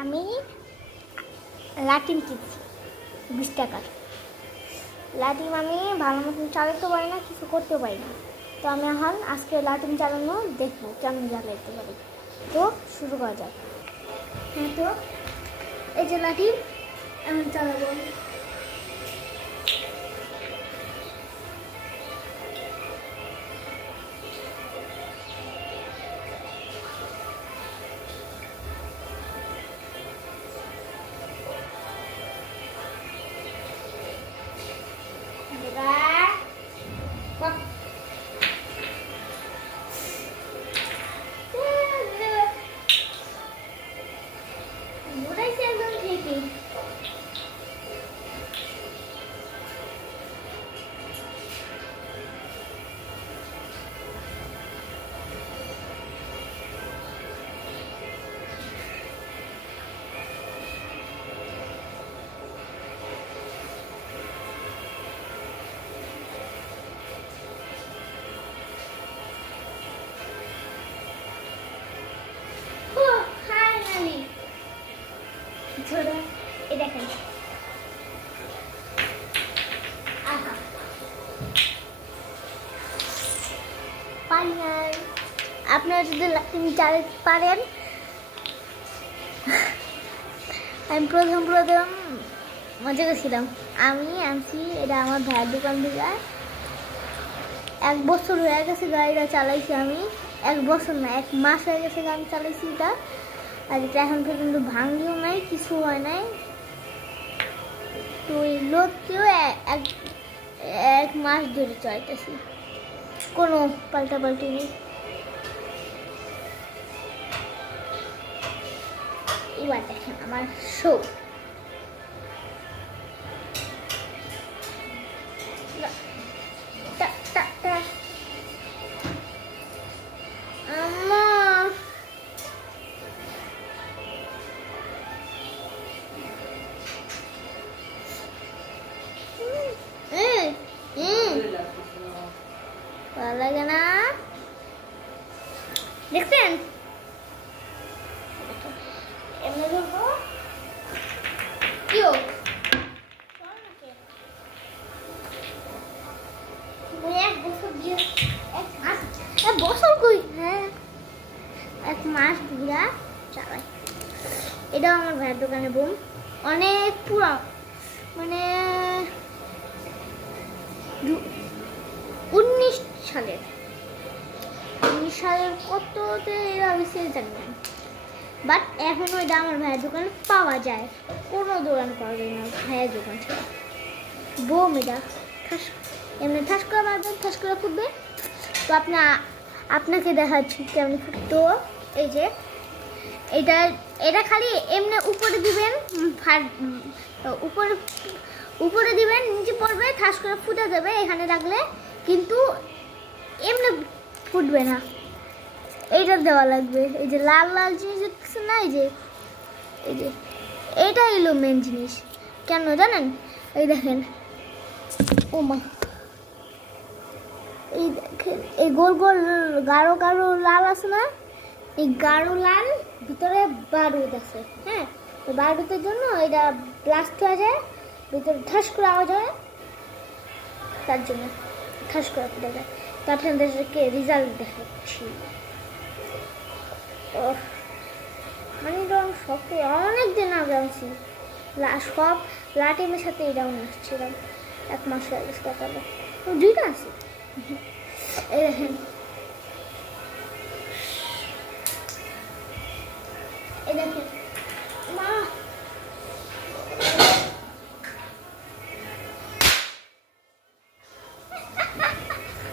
আমি লাটিম কিনছি 20 টাকার। লাটিম আমি ভালো মতন চালাতে পারি না, কিছু করতে পারি না। তো আমি এখন আজকে লাটিম চালানো দেখবো কেমন জ্বালাইতে পারি। তো শুরু করা যাক। হ্যাঁ, তো এই যে লাটিম এখন চালাবো। দেখেন আপনারা যদি লাটিম চালাতে পারেন। আমি প্রথম মজা করছিলাম। আমি আনছি এটা আমার ভাইয়ের দোকান থেকে। 1 বছর হয়ে গেছে গাড়িটা চালাইছি আমি। 1 বছর না, 1 মাস হয়ে গেছে আমি চালাইছি এটা। আর এটা এখন পর্যন্ত ভাঙিও নাই, কিছু হয় নাই। তো এই লোককেও 1 মাস ধরে চালাইতেছি, কোনো পাল্টাপাল্টি নেই। এবার দেখেন আমার শো। ভালো লাগে না, দেখছেন? এমনি ধরবো কেউ বছর কই, হ্যাঁ 1 মাস ধরে চালাই। এটাও আমার ভাইয়ের দোকানে বোম, অনেক পুরা, মানে 19 সালের কততে আমি জানি না। বাট এখন ওইটা আমার ভাইয়ের দোকানে পাওয়া যায়, কোনো দোকান পাওয়া যায় না ভাইয়ের দোকান ছাড়া। বোম এটা এমনি ঠাস করে মারবেন, ঠাস করে ফুটবে। তো আপনাকে দেখাচ্ছি কেমন ফুটতো। এই যে এটা খালি এমনি উপরে দিবেন, উপরে দিবেন, নিচে পড়বে, ঠাস করে ফুটে যাবে এখানে রাখলে, কিন্তু এমনি ফুটবে না। এইটা দেওয়া লাগবে। এই যে লাল লাল জিনিস দেখতেছেন না, এই যে এইটা এলো মেন জিনিস। কেন জানেন? এই দেখেন, ও মা, এই দেখেন এই গোল গোল গাঢ় গাঢ় লাল আছে না, এই গাঢ় লাল ভিতরে বারুদ আছে। হ্যাঁ, তো বারুদের জন্য এটা ব্লাস্ট হয়ে যায়, ভিতরে ঠাস করে আওয়াজ হয়, তার জন্য ঠাস করে ফুটে যায়। তো আপনাদেরকে রেজাল্ট দেখাচ্ছি। মানে সব অনেক দিন আগে আনছি, সব লাটিমের সাথে এটাও আসছিলাম। 1 মাস হয়ে গেছে তাহলে, 2টা আছে। এই দেখেন, এই দেখেন মা,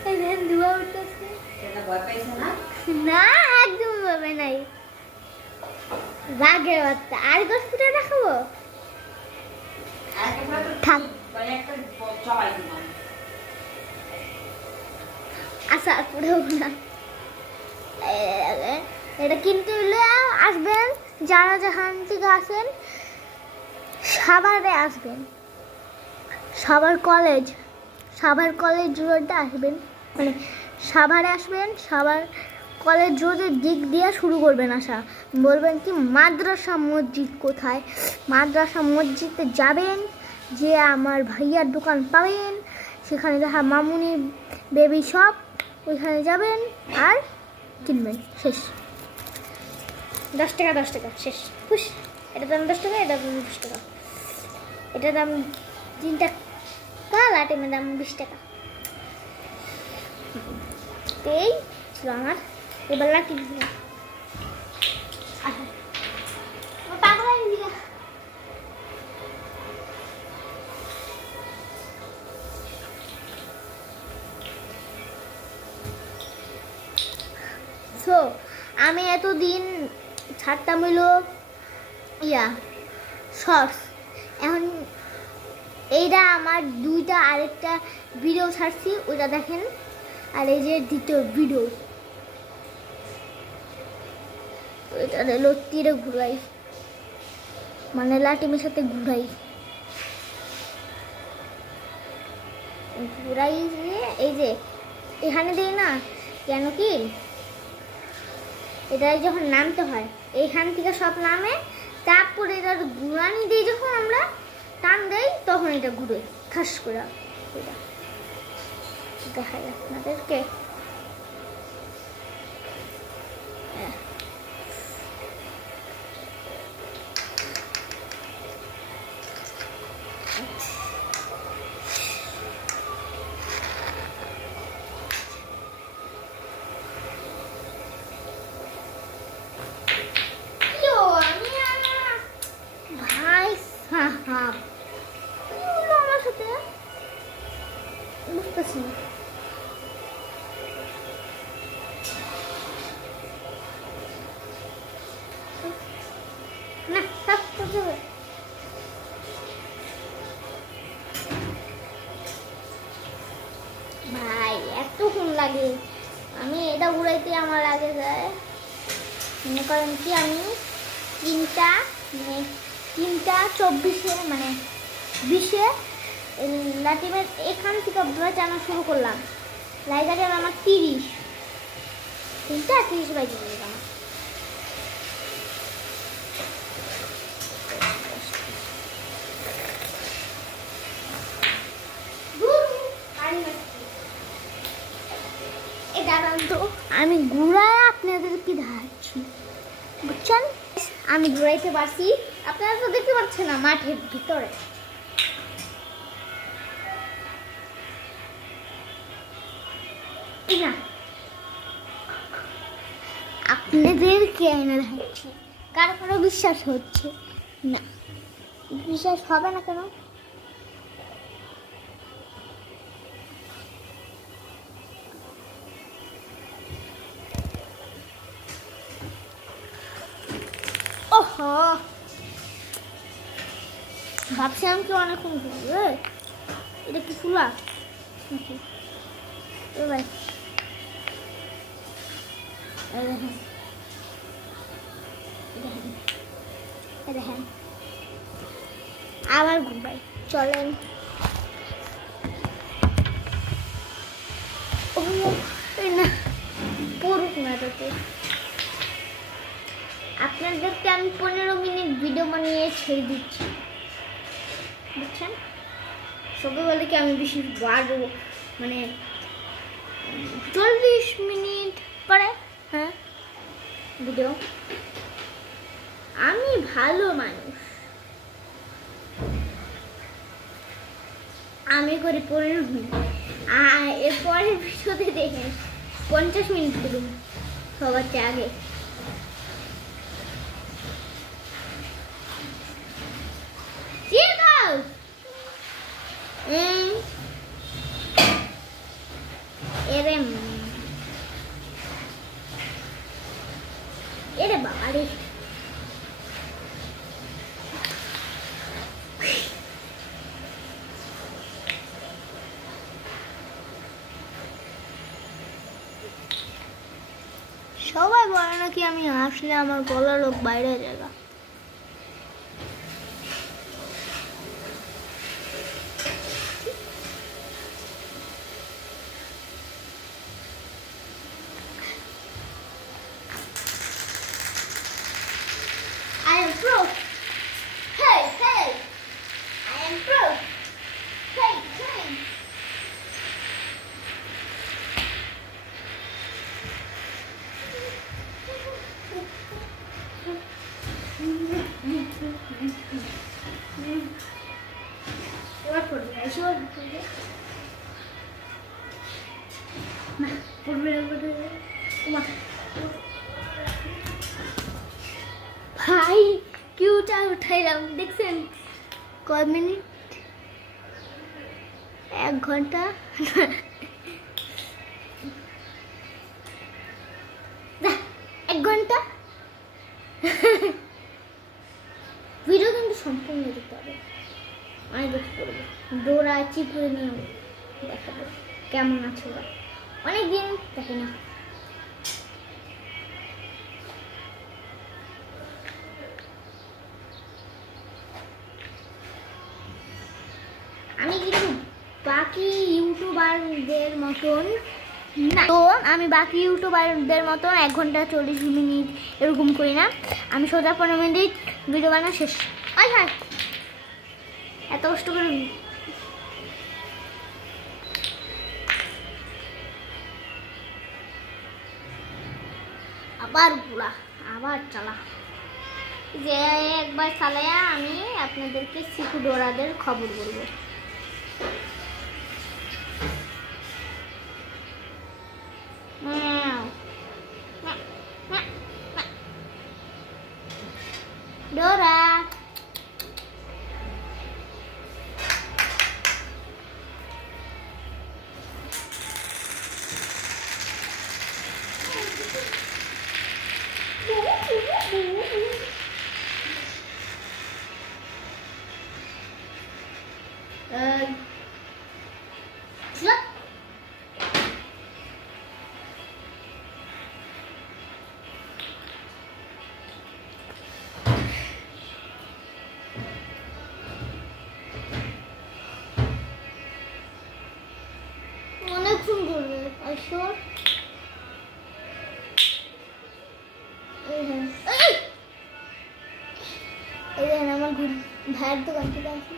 এই দেখেন ধোঁয়া উঠতেছে না, একদম ভাবে নাই। বাঘের বাচ্চা আর 10 ফুটে দেখাবো, আচ্ছা পুরো না। এটা কিনতে হলে আসবেন, যারা যেখান থেকে আসেন সাভারে আসবেন, সাভার কলেজ রোডে আসবেন, মানে সাভারে আসবেন, সাভার কলেজ রোডের দিক দিয়ে শুরু করবেন আসা, বলবেন কি মাদ্রাসা মসজিদ কোথায়, মাদ্রাসা মসজিদে যাবেন, যে আমার ভাইয়ার দোকান পাবেন, সেখানে দেখা মামুনি বেবি শপ, ওইখানে যাবেন আর কিনবেন, শেষ। 10 টাকা 10 টাকা শেষ, খুশ। এটা দাম 10 টাকা, এটা দাম 10 টাকা, এটা দাম 3 টাকা, লাটিমের দাম 20 টাকা। এই ছিল আমার এবার লাঠি পাগল দিকে। সো আমি এতদিন ছাড়তাম হইলো শর্টস, এখন এইটা আমার 2টা আরেকটা ভিডিও ছাড়ছি, ওইটা দেখেন। আর এই যে দ্বিতীয় ভিডিও, এটা হলো তীরে ঘুরাই, মানে লাটিমের সাথে ঘুরাই এই যে এখানে দিই না, কেন কি এটা যখন নামতে হয় এইখান থেকে সব নামে, তারপরে এটা ঘুরানি দিই, যখন আমরা টান দেই তখন এটা ঘুরে ঠাস করে। এটা দেখা যায় আপনাদেরকে, ভাই সাহাব কি হলো আমার সাথে বুঝতেছি না। ভাই এতক্ষণ লাগে, আমি এটা উড়াইতে আমার আগে যায়, মনে করেন কি আমি 3টা 24 মানে 20 লাটিমের এখান থেকে বাজানো শুরু করলাম, লাইজারে আমার 3টা 30 বাজে আমার। আমি ঘুরায় আপনাদেরকে দেখাচ্ছি, বুঝছেন? আমি ঘুরাইতে পারছি, আপনারা তো দেখতে পাচ্ছেন না মাঠের ভিতরে। না আপনাদেরকে এনে দেখাচ্ছি, কার কোনো বিশ্বাস হচ্ছে না, বিশ্বাস হবে না কেন? ওহো ভাবছিলাম কি অনেকক্ষণ ঘুরবে, এটা কি ফুলা ভাই? দেখেন আবার ঘুরবাই, চলেন। না পড়ুক না, তোকে আপনাদেরকে আমি 15 মিনিট ভিডিও বানিয়ে ছেড়ে দিচ্ছি, বুঝছেন? সবাই বলে কি আমি বেশি বাড়বো, মানে 40 মিনিট পরে হ্যাঁ ভিডিও। আমি ভালো মানুষ, আমি করি 15 মিনিট, আর এরপরের ভিডিওতে দেখেন 50 মিনিট করুন সবার চেয়ে আগে। এরে বাবা রে, সবাই বলে নাকি আমি আসলে আমার গলার লোক বাইরে জায়গা। এবার পড়বে না পড়বে ভাই কিউটা উঠাইলাম দেখছেন কয় মিনিট 1 ঘন্টা এক ঘন্টা ভিডিও কিন্তু সম্পূর্ণ দেখতে হবে আমি দেখতে করবো ডোরা চিপড়ে নিয়ে দেখাবো কেমন আছে ওরা অনেকদিন দেখে না আমি কিন্তু বাকি ইউটিউবারদের মতন না তো আমি বাকি ইউটিউবারদের মতন 1 ঘন্টা 40 মিনিট এরকম করি না আমি সোজা 15 মিনিট ভিডিও বানানো শেষ আয় হায় এত কষ্ট করে আবার পুরা আবার চালা যে একবার চালায়া আমি আপনাদেরকে সিকু ডোরাদের খবর বলবো Dora. Slap. অনেকক্ষণ করবে আসর এই দেখেন আমার ভাইয়ের দোকান থেকে আসি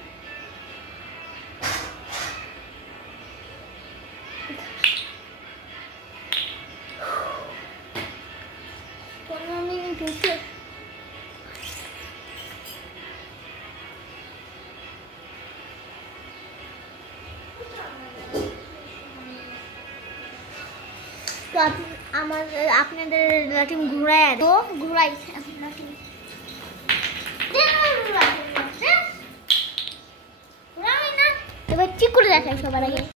তো আমার আপনাদের লাঠিম ঘুরাই তো ঘুরাই এবার ঠিক করে দেখাই সবার আগে